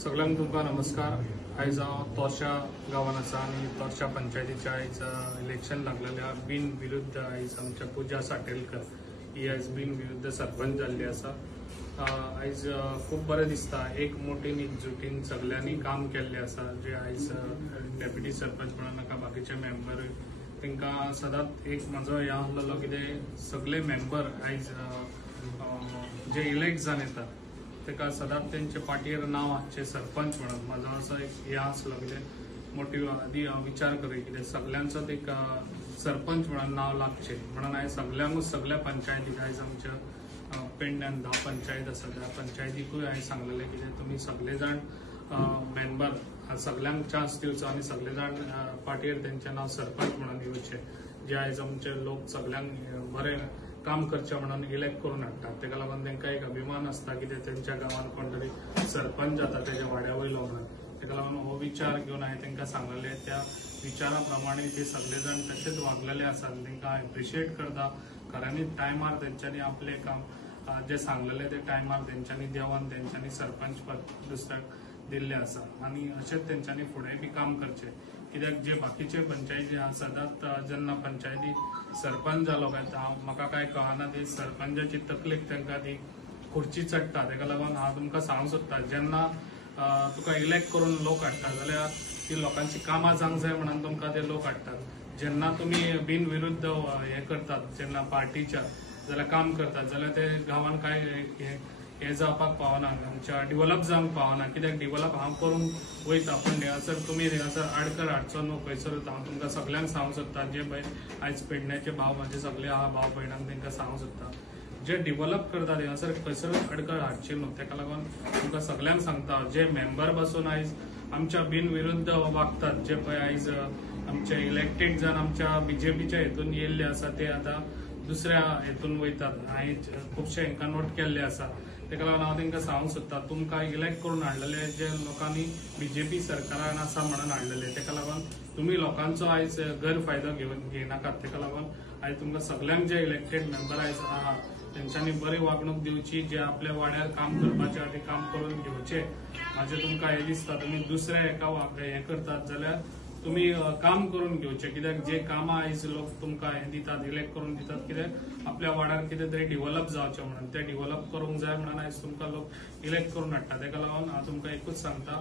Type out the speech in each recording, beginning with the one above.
सगळ्यांक तुमकां नमस्कार। आयज हांव तोरशा गांवांत आसा आनी तोरशा पंचायतीचें आयज इलेक्शन लागलेलें बिनविरुद्ध आयज आमच्या पुजा साटेलकर ही आयज बिनविरुद्ध सरपंच जाल्ली आसा। आयज खूब बरें दिसता, एक मोठीन एकजुटीन सगळ्यांनी काम केल्लें आसा। जे आयज डेप्युटी सरपंच म्हणून नाका बाकीचे मेंबर तांकां सदांच एक म्हाजो हें आसलेलो कितें सगळे मेंबर आयज जे इलेक्ट जावन येतात ताका सदांच तेंचे पाटयेर नांव आसचें सरपंच म्हणून म्हाजो असो एक हें आसलो। कितें मोटिव्ह आदी विचार करूं कितें सगळ्यांचो एक सरपंच म्हणून नांव लागचें म्हणून हांवें सगळ्यांकूच सगळ्या पंचायतीक आयज आमच्या पेडण्यान 10 पंचायत आसा त्या पंचायतीकूय हांवें सांगलेलें कितें तुमी सगळे जाण मेंबर सगळ्यांक चान्स दिवचो आनी सगळे जाण पाटयेर तेंचें नांव सरपंच म्हणून येवचें। जे आयज आमचे लोक सगळ्यांक बरें काम करचे म्हणून इलेक्ट करून हाडटात, ताका लागून तांकां एक अभिमान आसता कितें तेंच्या गांवांत कोण तरी सरपंच जाता तेच्या वाड्या वयलो म्हणून। ताका लागून हो विचार घेवन हांवें तांकां सांगलेलें, त्या विचारा प्रमाणे ते सगळे जाण तशेंच वागलेले आसात। तांकां एप्रिशिएट करता, खऱ्यांनीच टायमार तेंच्यांनी आपलें काम जे सांगलेलें ते टायमार तेंच्यांनी देवान तेंच्यांनी सरपंच पद दुसऱ्याक दिल्लें आसा आनी अशेंच तेंच्यांनी फुडेंय बी काम करचें। कित्याक जे बाकीचे पंचायती सदांच जेन्ना पंचायती सरपंच जालो काय म्हाका काय कळना ती सरपंचाची तकलेक तांकां ती खुर्ची चडटा। ताका लागून हांव तुमकां सांगूंक सोदतां, जेन्ना तुका इलेक्ट करून लोक हाडटा जाल्यार ती लोकांची कामां जावंक जाय म्हणून तुमकां ते लोक हाडटात। जेन्ना तुमी बिनविरुद्ध हें करतात जेन्ना पार्टीच्या जाल्यार काम करतात जाल्यार ते गांवांत काय हे जावपाक पावना, आमच्या डिव्हलप जावंक पावना। कित्याक डिव्हलप हांव करून वयता पूण थंयसर तुमी थंयसर आडकर हाडचो न्हू खंयसरूच। हांव तुमकां सगळ्यांक सांगूंक सोदता, जे पळय आयज पेडण्याचे भाव म्हाजे सगळे आहा भाव भयणांक तांकां सांगूंक सोदता, जे डिव्हलप करता थंयसर खंयसरूच आडकर हाडचे न्हू। ताका लागून तुमकां सगळ्यांक सांगता, जे मेंबर बसून आयज आमच्या बिनविरुद्ध वागतात, जे पळय आयज आमचे इलेक्टेड जावन आमच्या बीजेपीच्या हेतून येयल्ले आसा ते आतां दुसऱ्या हेतून वयतात। हांवें खुबशे हांकां नोट केल्ले आसा। ताका लागून हांव तांकां सांगूंक सोदता, तुमकां इलेक्ट करून हाडलेले जे लोकांनी बीजेपी सरकारान आसा म्हणून हाडलेले, ताका लागून तुमी लोकांचो आयज गैरफायदो घेयनाकात। ताका लागून आयज तुमकां सगळ्यांक जे इलेक्टेड मेंबर आयज आहा तेंच्यांनी बरी वागणूक दिवची, जे आपल्या वाड्यार काम करपाचे ते काम करून घेवचे। म्हाजे तुमकां हें दिसता, तुमी दुसऱ्या एका हें करतात जाल्यार तुमी काम करून घेवचे। कित्याक जे कामां आयज लोक तुमकां हें दितात इलेक्ट करून दितात, कित्याक आपल्या वाड्यार कितें तरी डिव्हलप जावचें म्हणून, ते डिव्हलप करूंक जाय म्हणून आयज तुमकां लोक इलेक्ट करून हाडटा। ताका लागून हांव तुमकां एकूच सांगता,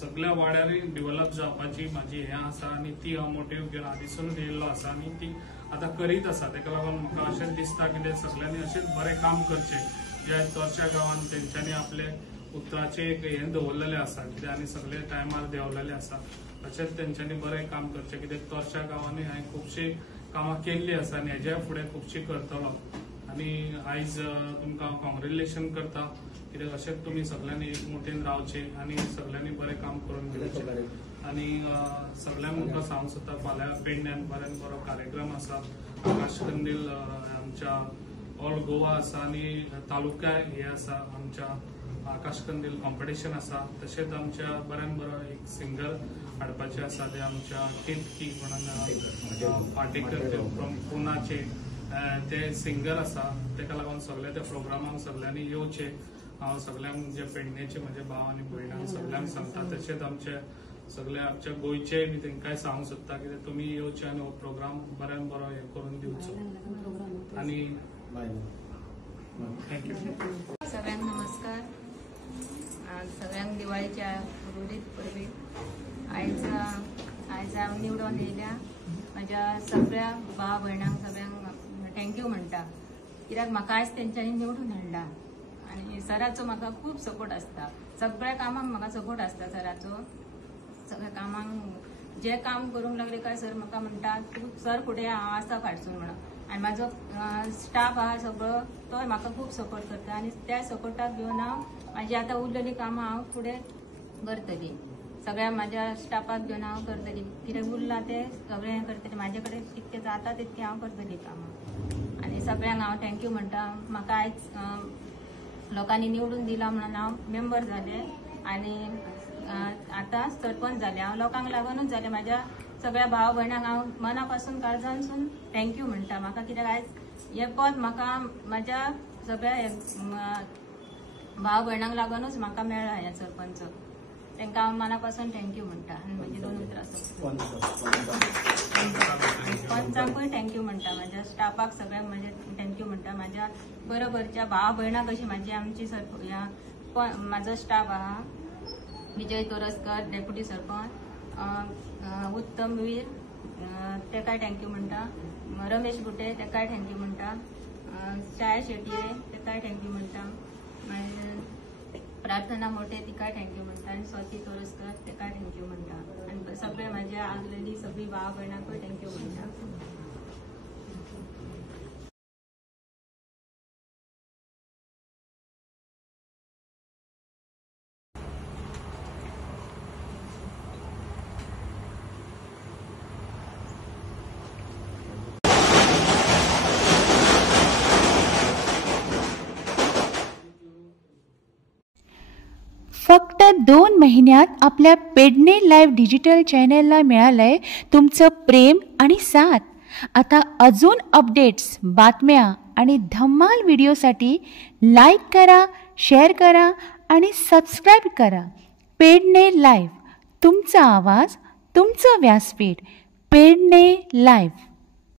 सगळ्या वाड्यारय डिव्हलप जावपाची म्हाजी हें आसा आनी ती हांव मोटिव्ह घेवन आदीसूनच येयल्लो आसा आनी ती आतां करीत आसा। ताका लागून म्हाका अशेंच दिसता की सगळ्यांनी अशेंच बरें काम करचें, जे तोरच्या गांवांत तेंच्यांनी आपले उतराचें एक हें दवरलेलें आसा, कित्याक आनी सगळे टायमार देंवलेले आसा। अशेंच तेंच्यांनी बरें काम करचें, कित्याक तोरच्या गांवांनी हांवें खुबशी कामां केल्लीं आसा आनी हेज्या फुडें खुबशी करतलो। आनी आयज तुमकां हांव कॉंग्रेच्युलेशन करता, कित्याक अशेंच तुमी सगळ्यांनी एकमुठीन रावचें आनी सगळ्यांनी बरें काम करून घेवचें। आनी सगळ्यांक तुमकां सांगूंक सोदता, फाल्यां पेडण्यान बरो कार्यक्रम आसा, आकाश कंदील आमच्या ऑल गोवा आसा आनी तालुका हें आसा आमच्या आकाश कंदील कॉम्पिटिशन आसा। तशेंच आमच्या बऱ्यान बरो एक सिंगर हाडपाचे आसा, ते आमच्या केतकी म्हणून पाटेकर फ्रॉम पुनाचे ते सिंगर आसा। ताका लागून सगळे त्या प्रोग्रामाक सगळ्यांनी येवचे। हांव सगळ्यांक जे पेडण्याचे म्हजे भाव आनी भयणांक सगळ्यांक सांगता, तशेंच आमचे सगळे आमच्या गोंयचे बी तांकांय सांगूंक सोदता, कित्याक तुमी येवचे आनी हो प्रोग्राम बऱ्यान बरो हें करून दिवचो। आनी थँक्यू। सगळ्यांक नमस्कार। सगळ्यांक दिवाळीच्या उर्वरीत परबी आयज हांव निवडून येयल्या म्हाज्या सगळ्या भाव भयणांक सगळ्यांक थँक्यू म्हणटा, कित्याक म्हाका आयज तेंच्यांनी निवडून हाडला आनी सराचो म्हाका खूब सपोर्ट आसता। सगळ्या कामाक म्हाका सपोर्ट आसता सराचो। सगळ्या कामाक जे काम करूंक लागले काय सर म्हाका म्हणटा तूं सर फुडें हांव आसा फाटसून म्हणून। आनी म्हाजो स्टाफ आहा सगळो तो म्हाका खूब सपोर्ट करता आनी त्या सपोर्टाक घेवन हांव म्हाजी आतां उरलेली कामां हांव फुडें करतली। सगळ्या म्हाज्या स्टाफाक घेवन हांव करतली, कितें उरलां तें सगळें हें करतलें। म्हाजे कडेन जितकें जाता तितकें हांव करतली कामां आनी सगळ्यांक हांव थँक्यू म्हणटा। म्हाका आयज लोकांनी निवडून दिला म्हणून हांव मेंबर जालें आनी आतां सरपंच जालें। हांव लोकांक लागूनच जालें, म्हाज्या सगळ्या भाव भयणांक हांव मना पासून काळजानसून थँक्यू म्हणटा। म्हाका कित्याक आयज हें पद म्हाका म्हाज्या सगळ्या भाव भयणांक लागूनच म्हाका मेळ्ळा हें सरपंच। तांकां हांव मनापासून थँक्यू म्हणटा आनी म्हजे 2 उतरां पंचांकूय थँक्यू म्हणटा, म्हाज्या स्टाफाक सगळ्यांक म्हाजे थँक्यू म्हणटा, म्हाज्या बरोबरच्या भावा भयणां कशी म्हाजी आमची म्हाजो स्टाफ आहा, विजय तोरसकर डेप्युटी सरपंच, उत्तम वीर तेकाय थँक्यू म्हणटा, रमेश गुटे तेकाय थँक्यू म्हणटा, छाया शेटये तेकाय थँक्यू म्हणटा, मागीर प्रार्थना मोटे तिकाय थँक्यू म्हणटा आनी स्वाती तोरसकर तेकाय थँक्यू म्हणटा आनी सगळे म्हाज्या आसलेली सगळी भावा भयणांकूय थँक्यू म्हणटा. फक्त 2 महिन्यात आपल्या पेडणे लाईव्ह डिजिटल चॅनेलला मिळालंय तुमचं प्रेम आणि साथ. आता अजून अपडेट्स, बातम्या आणि धम्माल व्हिडिओसाठी लाईक करा, शेअर करा आणि सबस्क्राईब करा. पेडणे लाईव्ह, तुमचा आवाज, तुमचं व्यासपीठ. पेडणे लाईव्ह.